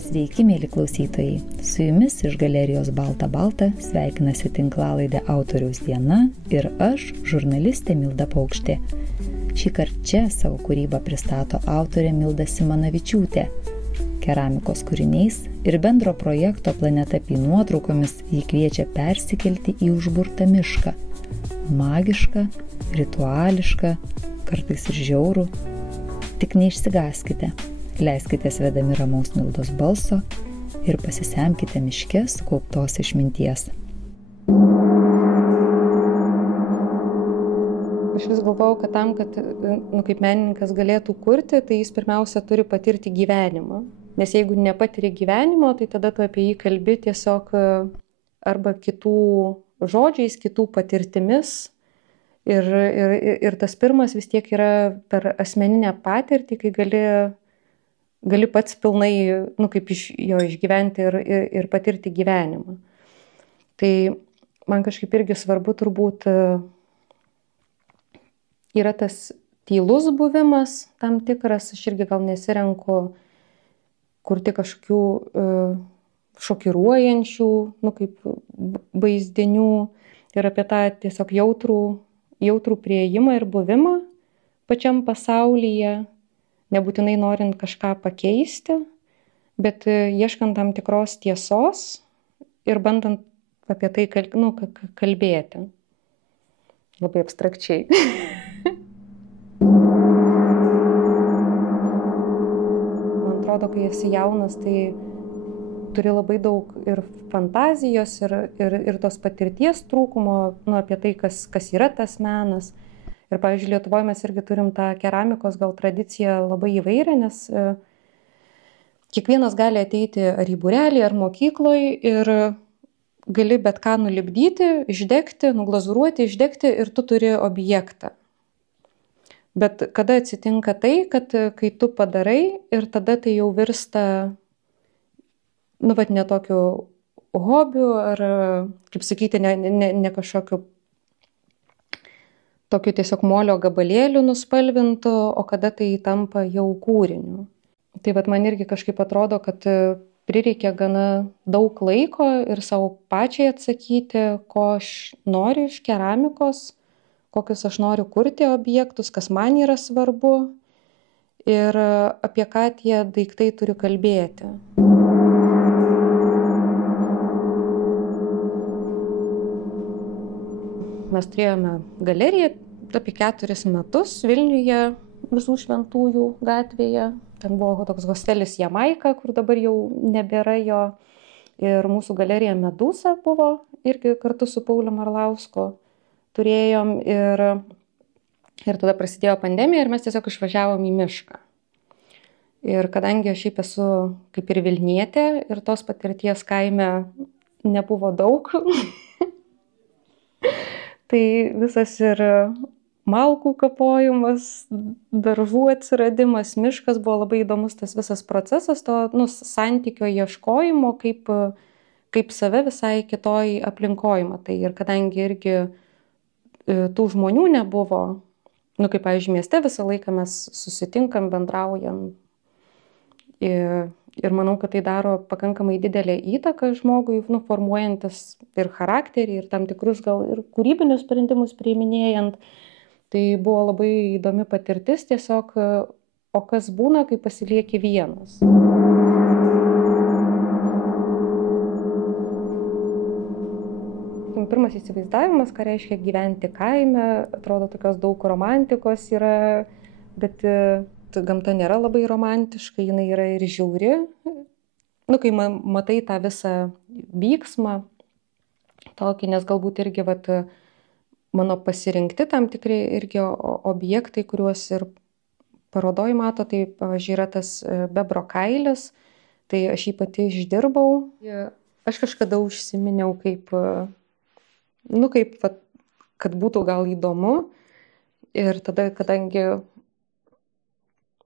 Sveiki, mėly klausytojai. Su jumis iš galerijos Balta Balta sveikinasi tinklalaidė Autoriaus diena ir aš, žurnalistė Milda Paukštė. Šįkart čia savo kūrybą pristato autorė Milda Simanavičiūtė. Keramikos kūriniais ir bendro projekto Planeta Pi nuotraukomis jį kviečia persikelti į užburtą mišką. Magišką, rituališką, kartais ir žiaurų. Tik neišsigąskite. Leiskitės vedami ramaus Mildos balso ir pasisemkite miške sukauptos išminties. Aš vis galvojau, kad tam, kad kaip menininkas galėtų kurti, tai jis pirmiausia turi patirti gyvenimą. Nes jeigu nepatiri gyvenimo, tai tada tu apie jį kalbi tiesiog arba kitų žodžiais, kitų patirtimis. Ir tas pirmas vis tiek yra per asmeninę patirtį, kai gali pats pilnai, kaip iš jo išgyventi ir patirti gyvenimą. Tai man kažkaip irgi svarbu turbūt yra tas tylus buvimas tam tikras, aš irgi gal nesirenku kurti kažkokių šokiruojančių, kaip vaizdinių ir apie tą tiesiog jautrų priėjimą ir buvimą pačiam pasaulyje. Nebūtinai norint kažką pakeisti, bet ieškant tam tikros tiesos ir bandant apie tai kalbėti. Labai abstrakčiai. Man atrodo, kai esi jaunas, tai turi labai daug ir fantazijos, ir tos patirties trūkumo, apie tai, kas yra tas menas. Ir, pavyzdžiui, Lietuvoje mes irgi turim tą keramikos gal tradiciją labai įvairią, nes kiekvienas gali ateiti ar į būrelį, ar mokykloje ir gali bet ką nulipdyti, išdegti, nuglazūruoti, išdegti ir tu turi objektą. Bet kada atsitinka tai, kad kai tu padarai ir tada tai jau virsta, ne tokiu hobiu ar, kaip sakyti, ne kažkokiu tokiu tiesiog molio gabalėliu nuspalvintu, o kada tai tampa jau kūriniu. Tai man irgi kažkaip atrodo, kad prireikia gana daug laiko ir savo pačiai atsakyti, ko aš noriu iš keramikos, kokius aš noriu kurti objektus, kas man yra svarbu ir apie ką tie daiktai turi kalbėti. Mes turėjome galeriją apie 4 metus Vilniuje, Visų Šventųjų gatvėje. Ten buvo toks hostelis Jamaika, kur dabar jau nebėra jo. Ir mūsų galerija Medusa buvo irgi kartu su Pauliu Marlausku. Turėjom ir tada prasidėjo pandemija ir mes tiesiog išvažiavom į mišką. Ir kadangi aš šiaip esu kaip ir Vilnietė ir tos patirties kaime nebuvo daug, tai visas ir malkų kapojimas, daržų atsiradimas, miškas buvo labai įdomus tas visas procesas, to santykio ieškojimo, kaip save visai kitoj aplinkoj matai. Ir kadangi irgi tų žmonių nebuvo, kaip pavyzdžiui mieste visą laiką mes susitinkam, bendraujam. Ir manau, kad tai daro pakankamai didelę įtaką žmogui, formuojantis ir charakterį, ir tam tikrus gal ir kūrybinius sprendimus priiminėjant. Tai buvo labai įdomi patirtis tiesiog, o kas būna, kai pasilieki vienas. Pirmas įsivaizdavimas, ką reiškia gyventi kaime, atrodo tokios daug romantikos yra, bet gamta nėra labai romantiška, jinai yra ir žiauri. Kai matai tą visą vyksmą, tokį, nes galbūt irgi mano pasirinkti tam tikri irgi objektai, kuriuos ir parodoj mato, tai pavyzdžiui yra tas bebro kailis, tai aš jį pati išdirbau. Aš kažkada užsiminiau kad būtų gal įdomu. Ir tada, kadangi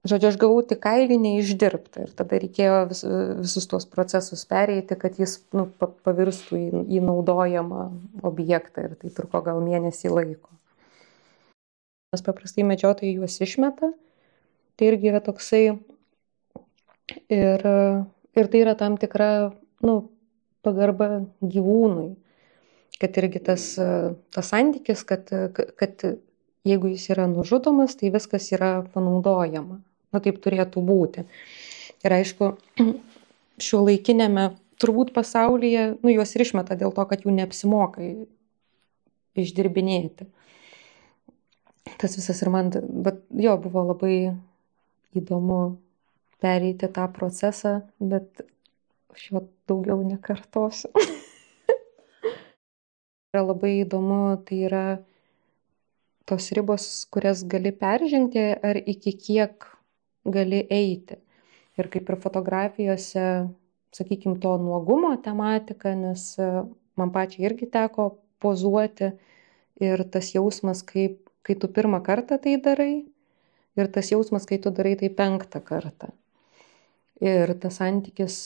žodžiu, aš gavau tik kailį neišdirbtą ir tada reikėjo visus tuos procesus pereiti, kad jis pavirstų į naudojamą objektą ir tai truko gal mėnesį laiko. Nes paprastai medžiotojai juos išmeta, tai irgi yra toksai Ir tai yra tam tikra, pagarba gyvūnui. Kad irgi tas santykis, kad jeigu jis yra nužudomas, tai viskas yra panaudojama. Taip turėtų būti. Ir aišku, šiuolaikinėme turbūt pasaulyje, juos ir išmeta dėl to, kad jų neapsimoka išdirbinėti. Tas visas ir man, bet jo, buvo labai įdomu pereiti tą procesą, bet aš jo daugiau nekartosiu. Yra labai įdomu, tai yra tos ribos, kurias gali peržengti ar iki kiek gali eiti. Ir kaip ir fotografijose, sakykime, to nuogumo tematika, nes man pačiai irgi teko pozuoti ir tas jausmas, kai tu pirmą kartą tai darai ir tas jausmas, kai tu darai tai 5. kartą. Ir tas santykis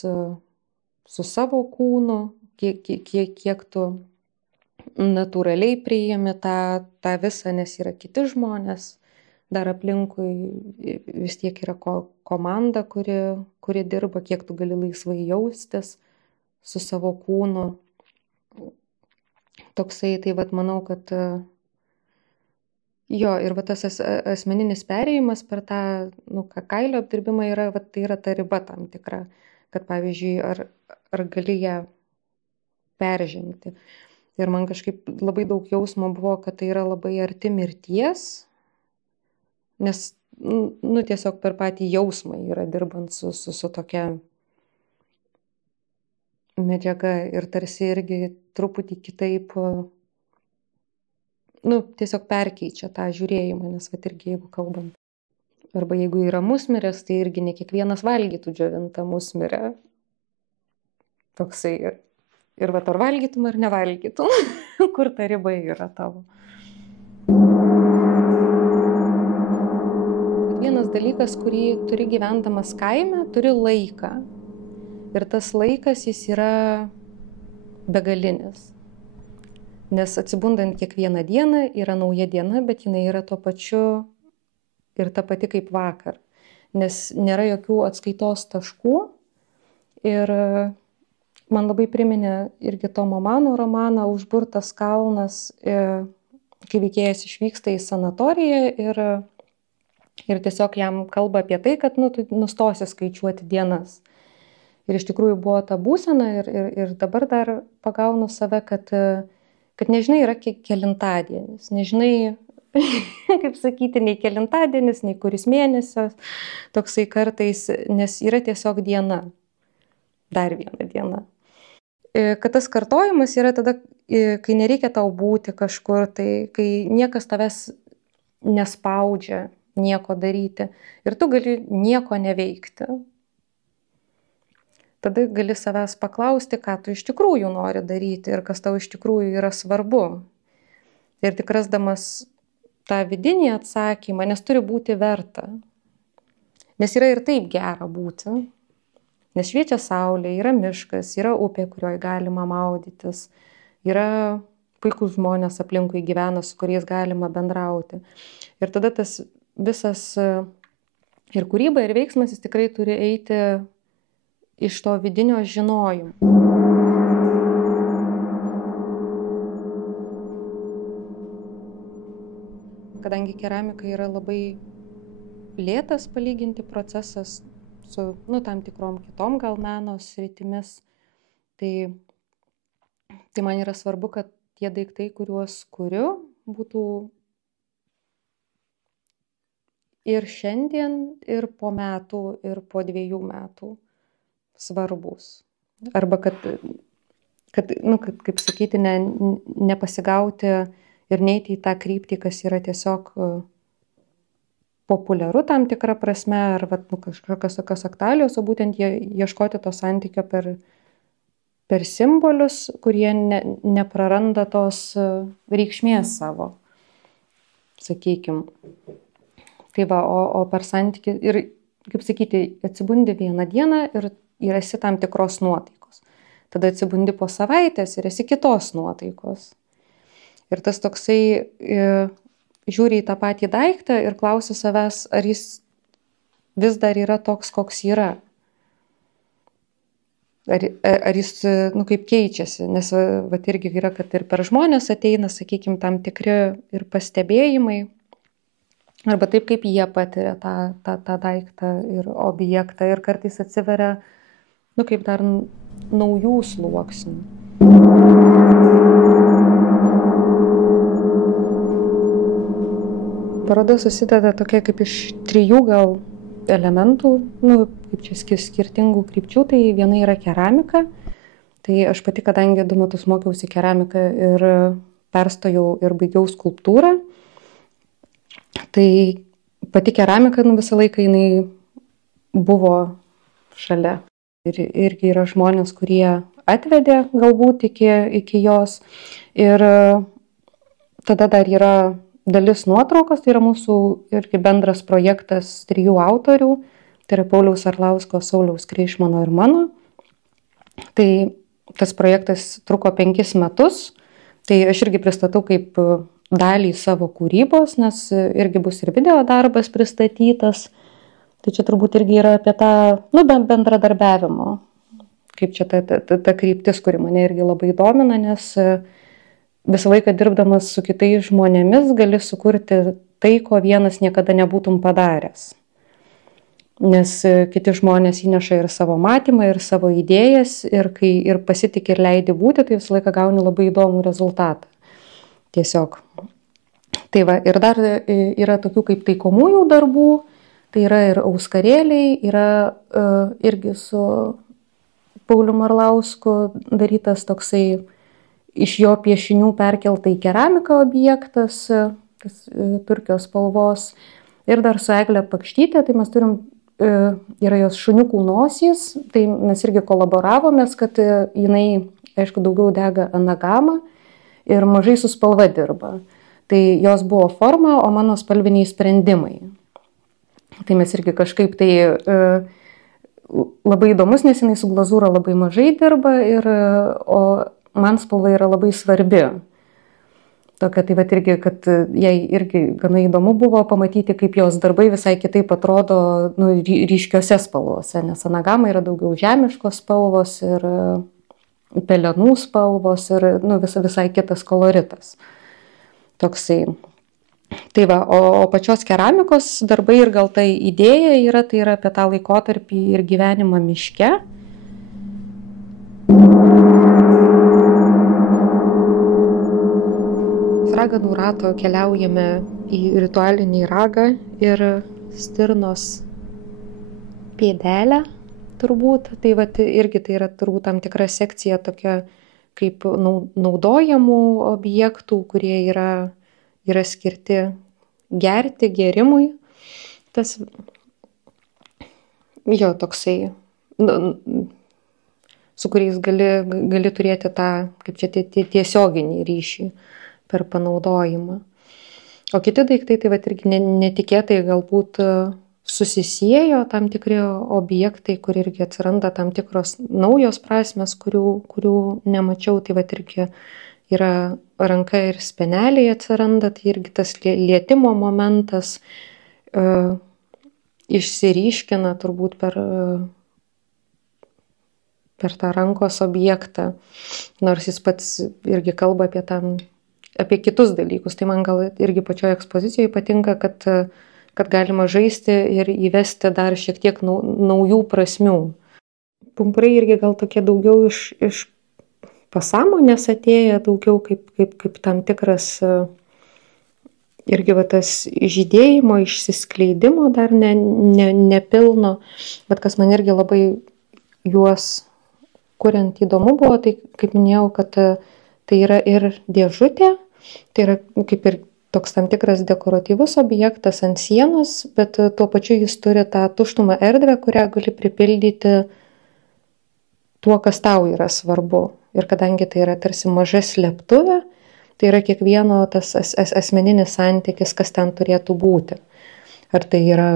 su savo kūnu, kiek tu natūraliai priimi tą visą, nes yra kiti žmonės, dar aplinkui vis tiek yra komanda, kuri dirba, kiek tu gali laisvai jaustis su savo kūnu. Toksai, tai manau, kad jo, ir tas asmeninis perėjimas per tą kailio apdirbimą yra, tai yra ta riba tam tikra, kad pavyzdžiui, ar gali ją peržengti. Ir man kažkaip labai daug jausmo buvo, kad tai yra labai arti mirties, nes tiesiog per patį jausmą yra dirbant su tokia medžiaga ir tarsi irgi truputį kitaip, tiesiog perkeičia tą žiūrėjimą, nes irgi jeigu kalbam. Arba jeigu yra musmirės, tai irgi ne kiekvienas valgytų džiovintą musmirę. Toksai ir ar valgytum ar nevalgytum, kur ta riba yra tavo. Vienas dalykas, kurį turi gyvendamas kaime, turi laiką. Ir tas laikas jis yra begalinis. Nes atsibundant kiekvieną dieną yra nauja diena, bet jinai yra tuo pačiu ir ta pati kaip vakar. Nes nėra jokių atskaitos taškų. Ir man labai priminė irgi Tomo Mano romaną Užburtas kalnas, kai veikėjas išvyksta į sanatoriją ir tiesiog jam kalba apie tai, kad tu nustosi skaičiuoti dienas. Ir iš tikrųjų buvo ta būsena ir dabar dar pagaunu save, kad nežinai yra kelintadienis, nežinai, kaip sakyti, nei kelintadienis, nei kuris mėnesis, toksai kartais, nes yra tiesiog diena, dar viena diena. Kad tas kartojimas yra tada, kai nereikia tau būti kažkur, tai kai niekas tavęs nespaudžia nieko daryti ir tu gali nieko neveikti. Tada gali savęs paklausti, ką tu iš tikrųjų nori daryti ir kas tau iš tikrųjų yra svarbu. Ir tik rasdamas tą vidinį atsakymą, nes turi būti verta. Nes yra ir taip gera būti. Nes šviečia saulė, yra miškas, yra upė, kurioje galima maudytis, yra puikūs žmonės aplinkui gyvena, su kuriais galima bendrauti. Ir tada tas visas ir kūryba, ir veiksmas jis tikrai turi eiti iš to vidinio žinojimo. Kadangi keramika yra labai lėtas palyginti procesas su tam tikrom kitom gal meno sritimis, tai man yra svarbu, kad tie daiktai, kuriuos kuriu, būtų ir šiandien, ir po metų, ir po 2 metų svarbus. Arba kad kaip sakyti, nepasigauti ir neiti į tą kryptį, kas yra tiesiog populiaru tam tikrą prasme, ar kažkokios tokios aktualijos, o būtent ieškoti to santykio per simbolius, kurie nepraranda tos reikšmės savo, sakykim. Tai va, o per santykį ir, kaip sakyti, atsibundi vieną dieną ir esi tam tikros nuotaikos. Tada atsibundi po savaitės ir esi kitos nuotaikos. Ir tas toksai žiūri į tą patį daiktą ir klausia savęs, ar jis vis dar yra toks, koks yra. ar jis, kaip keičiasi, nes vat irgi yra, kad ir per žmonės ateina, sakykime, tam tikri ir pastebėjimai, arba taip, kaip jie patiria tą daiktą ir objektą, ir kartais atsiveria, kaip dar naujų sluoksnių. Paroda susideda tokia kaip iš 3 gal elementų, kaip čia skirtingų krypčių. Tai viena yra keramika. Tai aš pati, kadangi 2 metus mokiausi keramiką ir perstojau ir baigiau skulptūrą, tai pati keramika visą laiką jinai buvo šalia. Ir irgi yra žmonės, kurie atvedė galbūt iki jos. Ir tada dar yra dalis nuotraukos, tai yra mūsų irgi bendras projektas 3 autorių, tai yra Pauliaus Arlausko, Sauliaus Kreišmano ir mano. Tai tas projektas truko 5 metus, tai aš irgi pristatau kaip dalį savo kūrybos, nes irgi bus ir video darbas pristatytas. Tai čia turbūt irgi yra apie tą bendradarbiavimo, kaip čia ta kryptis, kuri mane irgi labai domina, nes visą laiką dirbdamas su kitais žmonėmis gali sukurti tai, ko vienas niekada nebūtum padaręs. Nes kiti žmonės įneša ir savo matymą, ir savo idėjas, ir kai ir pasitik ir leidi būti, tai visą laiką gauni labai įdomų rezultatą. Tiesiog. Tai va, ir dar yra tokių kaip taikomųjų darbų, tai yra ir auskarėliai, yra irgi su Paulium Arlausku darytas toksai iš jo piešinių perkelta į keramiką objektas, tas turkijos spalvos. Ir dar su Egle Pakštytė, tai mes turim, yra jos šuniukų nosys, tai mes irgi kolaboravomės, kad jinai, aišku, daugiau dega anagamą ir mažai su spalva dirba. Tai jos buvo forma, o mano spalviniai sprendimai. Tai mes irgi kažkaip tai labai įdomus, nes jinai su glazūra labai mažai dirba, o man spalva yra labai svarbi. Tokia, tai vat irgi, kad jai irgi gana įdomu buvo pamatyti, kaip jos darbai visai kitaip atrodo ryškiose spalvose, nes anagama yra daugiau žemiškos spalvos ir pelenų spalvos ir visai kitas koloritas. Toksai. Tai va, o pačios keramikos darbai ir gal ta idėja yra, tai yra apie tą laikotarpį ir gyvenimą miške. Raganų rato keliaujame į ritualinį ragą ir stirnos pėdelę turbūt. Tai vat, irgi tai yra turbūt tam tikra sekcija tokia kaip naudojamų objektų, kurie yra skirti gerti, gerimui. Tas jo toksai, su kuriais gali turėti tą, kaip čia tiesioginį ryšį per panaudojimą. O kiti daiktai, tai vat irgi netikėtai galbūt susisiejo tam tikri objektai, kur irgi atsiranda tam tikros naujos prasmės, kurių nemačiau. Tai vat irgi yra ranka ir speneliai atsiranda, tai irgi tas lietimo momentas išsiryškina turbūt per tą rankos objektą, nors jis pats irgi kalba apie kitus dalykus. Tai man gal irgi pačioje ekspozicijoje patinka, kad galima žaisti ir įvesti dar šiek tiek naujų prasmių. Pumpurai irgi gal tokie daugiau iš pasąmonės atėję, daugiau kaip tam tikras irgi va tas žydėjimo, išsiskleidimo dar nepilno, bet kas man irgi labai juos kuriant įdomu buvo, tai kaip minėjau, kad tai yra ir dėžutė, tai yra kaip ir toks tam tikras dekoratyvus objektas ant sienos, bet tuo pačiu jis turi tą tuštumą erdvę, kurią gali pripildyti tuo, kas tau yra svarbu. Ir kadangi tai yra tarsi maža slėptuvė, tai yra kiekvieno tas asmeninis santykis, kas ten turėtų būti. Ar tai yra,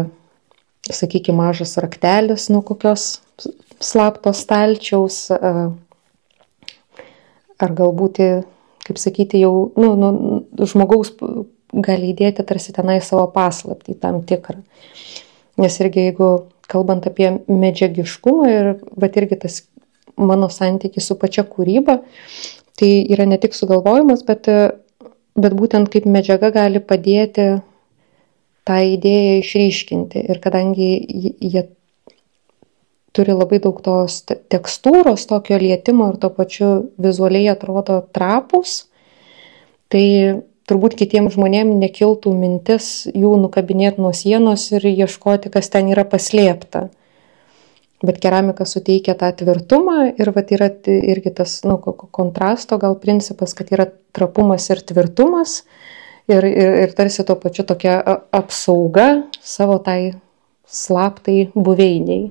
sakykime, mažas raktelis nuo kokios slapto stalčiaus, ar galbūt, kaip sakyti, jau žmogaus gali įdėti tarsi tenai savo paslaptį tam tikrą. Nes irgi jeigu kalbant apie medžiagiškumą, ir bet irgi tas mano santykį su pačia kūryba. Tai yra ne tik sugalvojimas, bet būtent kaip medžiaga gali padėti tą idėją išryškinti. Ir kadangi jie turi labai daug tos tekstūros, tokio lietimo ir tuo pačiu vizualiai atrodo trapus, tai turbūt kitiems žmonėms nekiltų mintis jų nukabinėti nuo sienos ir ieškoti, kas ten yra paslėpta. Bet keramika suteikia tą tvirtumą ir yra irgi tas kontrasto gal principas, kad yra trapumas ir tvirtumas ir tarsi tuo pačiu tokia apsauga savo tai slaptai buveiniai.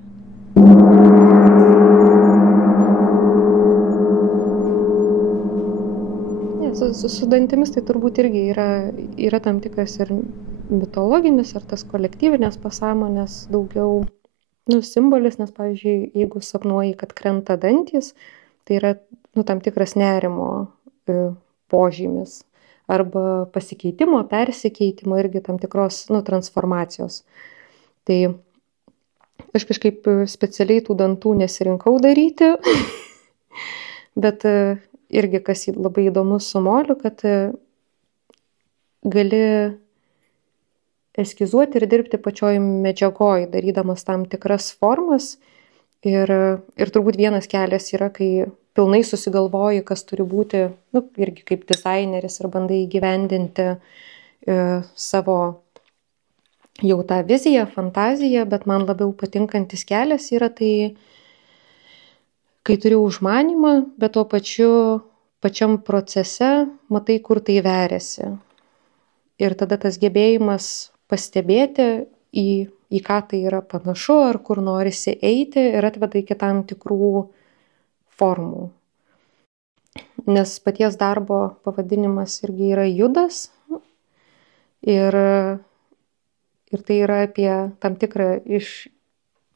Su dantimis tai turbūt irgi yra tam tikras ir mitologinis, ar tas kolektyvinės pasąmonės daugiau simbolis, nes, pavyzdžiui, jeigu sapnuoji, kad krenta dantys, tai yra tam tikras nerimo požymis arba pasikeitimo, persikeitimo irgi tam tikros transformacijos. Tai aš kažkaip specialiai tų dantų nesirinkau daryti, bet irgi kas labai įdomu su moliu, kad gali eskizuoti ir dirbti pačioj medžiagoj, darydamas tam tikras formas. Ir turbūt vienas kelias yra, kai pilnai susigalvoji, kas turi būti, irgi kaip dizaineris ir bandai įgyvendinti savo jau tą viziją, fantaziją, bet man labiau patinkantis kelias yra tai, kai turi užmanymą, bet tuo pačiam procese matai, kur tai veriasi. Ir tada tas gebėjimas pastebėti, į ką tai yra panašu, ar kur norisi eiti, ir atveda iki tam tikrų formų. Nes paties darbo pavadinimas irgi yra judas. Ir tai yra apie tam tikrą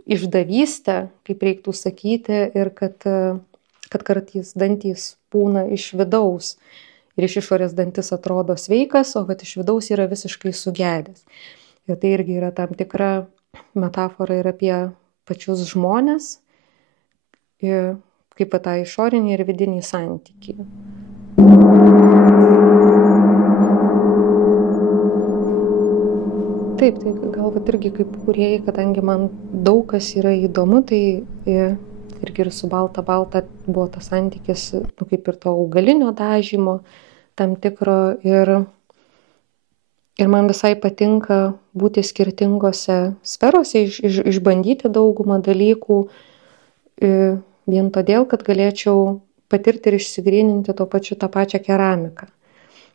išdavystę, kaip reiktų sakyti, ir kad kartais dantys būna iš vidaus. Ir iš išorės dantis atrodo sveikas, o kad iš vidaus yra visiškai sugedęs. Ir tai irgi yra tam tikra metafora ir apie pačius žmones, kaip tą išorinį ir vidinį santykį. Taip, tai galbūt irgi kaip kūrėjai, kadangi man daug kas yra įdomu, tai irgi ir su balta buvo tas santykis, kaip ir to augalinio dažymo tam tikro, ir man visai patinka būti skirtingose sferose, išbandyti daugumą dalykų, vien todėl, kad galėčiau patirti ir išsigryninti tuo pačiu tą pačią keramiką.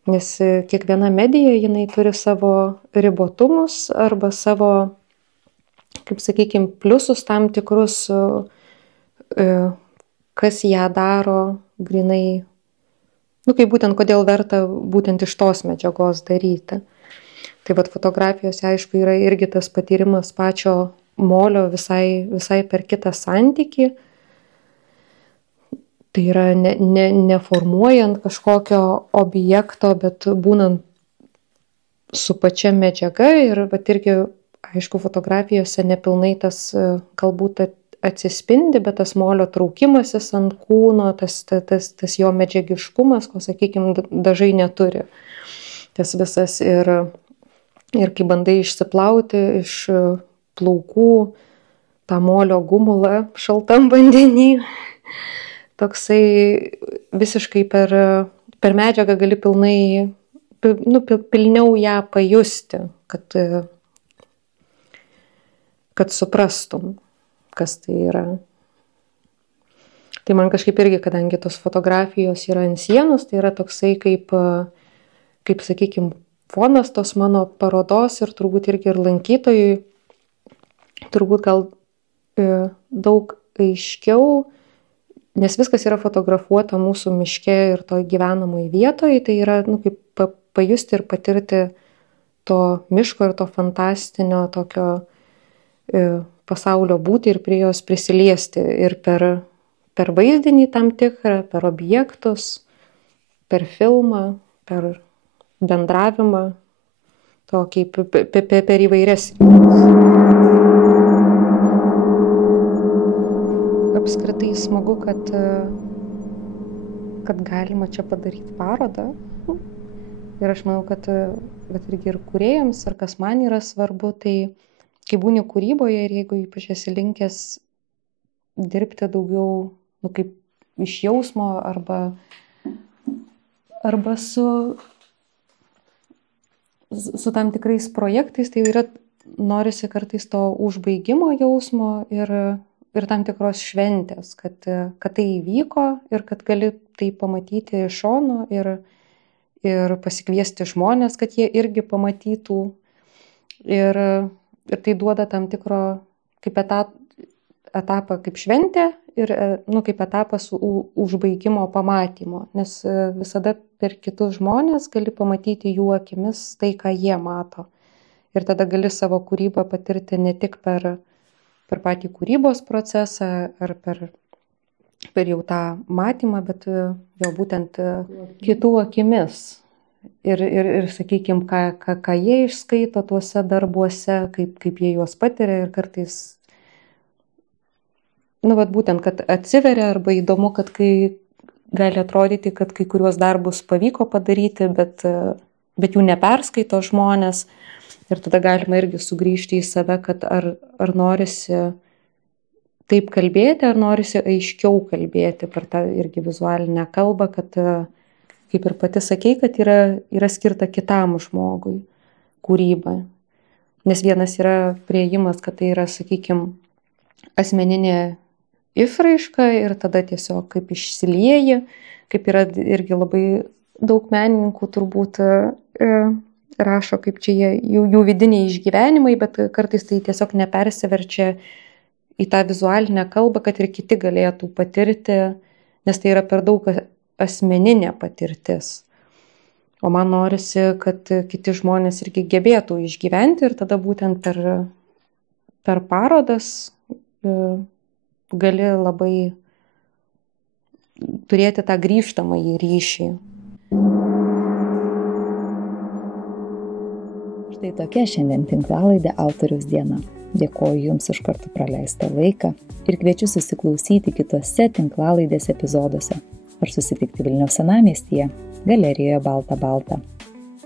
Nes kiekviena medija, jinai turi savo ribotumus arba savo, kaip sakykime, pliusus tam tikrus, kas ją daro grinai, kaip būtent kodėl verta būtent iš tos medžiagos daryti. Tai fotografijose, aišku, yra irgi tas patyrimas pačio molio visai per kitą santykį. Tai yra neformuojant kažkokio objekto, bet būnant su pačia medžiaga. Ir irgi, aišku, fotografijose nepilnai tas galbūt atsispindi, bet tas molio traukimasis ant kūno, tas jo medžiagiškumas, ko, sakykime, dažai neturi. Tas visas ir kai bandai išsiplauti iš plaukų tą molio gumulą šaltam vandenį, toksai visiškai per medžiagą gali pilniau ją pajusti, kad suprastum, kas tai yra. Tai man kažkaip irgi, kadangi tos fotografijos yra ant sienos, tai yra toksai kaip sakykime, fonas tos mano parodos ir turbūt irgi ir lankytojui, turbūt gal daug aiškiau, nes viskas yra fotografuota mūsų miške ir toj gyvenamoj vietoje, tai yra kaip pajusti ir patirti to miško ir to fantastinio tokio pasaulio būti ir prie jos prisiliesti ir per vaizdinį tam tikrą, per objektus, per filmą, per bendravimą, tokį per įvairias rytis. Apskritai smagu, kad galima čia padaryti parodą. Ir aš manau, kad irgi ir kūrėjams, ir kas man yra svarbu, tai kai būni kūryboje ir jeigu ypač esi linkęs dirbti daugiau, kaip iš jausmo arba su tam tikrais projektais, tai yra norisi kartais to užbaigimo jausmo ir tam tikros šventės, kad tai įvyko ir kad gali tai pamatyti iš šono ir pasikviesti žmonės, kad jie irgi pamatytų. Ir tai duoda tam tikro kaip etapą kaip šventė ir kaip etapas užbaigimo pamatymo, nes visada per kitus žmonės gali pamatyti jų akimis tai, ką jie mato. Ir tada gali savo kūrybą patirti ne tik per patį kūrybos procesą ar per jau tą matymą, bet jau būtent kitų akimis. Ir sakykime, ką jie išskaito tuose darbuose, kaip jie juos patiria ir kartais, būtent, kad atsiveria arba įdomu, kad kai gali atrodyti, kad kai kuriuos darbus pavyko padaryti, bet jų neperskaito žmonės. Ir tada galima irgi sugrįžti į save, kad ar norisi taip kalbėti, ar norisi aiškiau kalbėti per tą irgi vizualinę kalbą, kad, kaip ir pati sakei, kad yra skirta kitam žmogui kūryba. Nes vienas yra priėjimas, kad tai yra, sakykime, asmeninė išraiška ir tada tiesiog kaip išsilieji, kaip yra irgi labai daug menininkų turbūt rašo, kaip čia jų vidiniai išgyvenimai, bet kartais tai tiesiog nepersiverčia į tą vizualinę kalbą, kad ir kiti galėtų patirti, nes tai yra per daug asmeninė patirtis. O man norisi, kad kiti žmonės irgi gebėtų išgyventi ir tada būtent per parodas gali labai turėti tą grįžtamąjį ryšį. Štai tokia šiandien tinklalaidė Autoriaus diena. Dėkoju Jums už kartu praleistą laiką ir kviečiu susiklausyti kitose tinklalaidės epizoduose ar susitikti Vilniaus senamiestyje, galerijoje Balta Balta.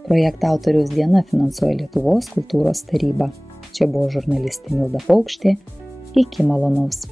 Projektą Autoriaus diena finansuoja Lietuvos kultūros taryba. Čia buvo žurnalistė Milda Paukštė. Iki malonaus.